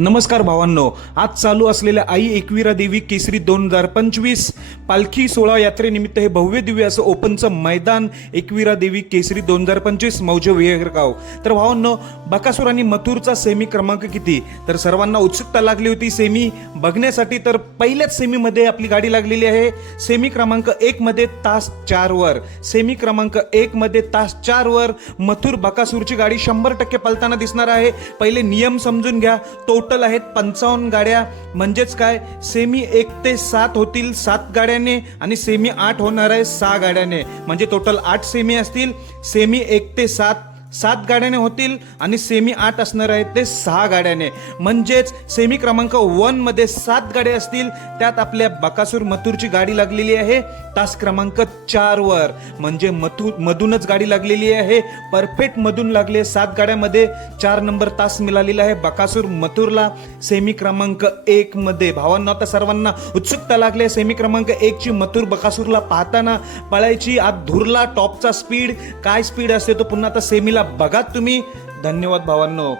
नमस्कार भावांनो आज चालू असलेल्या आई एकविरा देवी केसरी दोन हजार पंचवीस पालखी सोळा यात्रेनिमित्त हे भव्य दिव्य असं ओपनचं मैदान एकविरा देवी केसरी दोन हजार पंचवीस मौजे विहेरगाव. तर भावांनो बकासूर आणि मथुरचा सेमी क्रमांक किती? तर सर्वांना उत्सुकता लागली होती सेमी. बघण्यासाठी तर पहिल्याच सेमीमध्ये आपली गाडी लागलेली आहे. सेमी क्रमांक एकमध्ये तास चारवर सेमी क्रमांक एकमध्ये तास चारवर मथुर बकासूरची गाडी शंभर टक्के पलताना दिसणार आहे. पहिले नियम समजून घ्या. तो टोटल आहेत पंचावन्न गाड्या. म्हणजेच काय? सेमी एक ते सात होतील सात गाड्याने आणि सेमी आठ होणार आहे सहा गाड्याने. म्हणजे टोटल आठ सेमी असतील. सेमी एक ते सात सात गाड्याने होतील आणि सेमी आठ असणार आहेत ते सहा गाड्याने. म्हणजेच सेमी क्रमांक वनमध्ये सात गाड्या असतील. त्यात आपल्या बकासूर मथुरची गाडी लागलेली आहे. तास क्रमांक चारवर म्हणजे मथुर मधूनच गाडी लागलेली आहे. परफेक्ट मधून लागले सात गाड्यामध्ये. चार नंबर तास मिळालेला आहे बकासूर मथुरला. सेमी क्रमांक एकमध्ये भावांना आता सर्वांना उत्सुकता लागली आहे सेमी क्रमांक एकची मथुर बकासूरला पाहताना. पळायची आत धुरला टॉपचा स्पीड काय स्पीड असते तो पुन्हा आता सेमीला बघा तुम्ही. धन्यवाद भावांनो.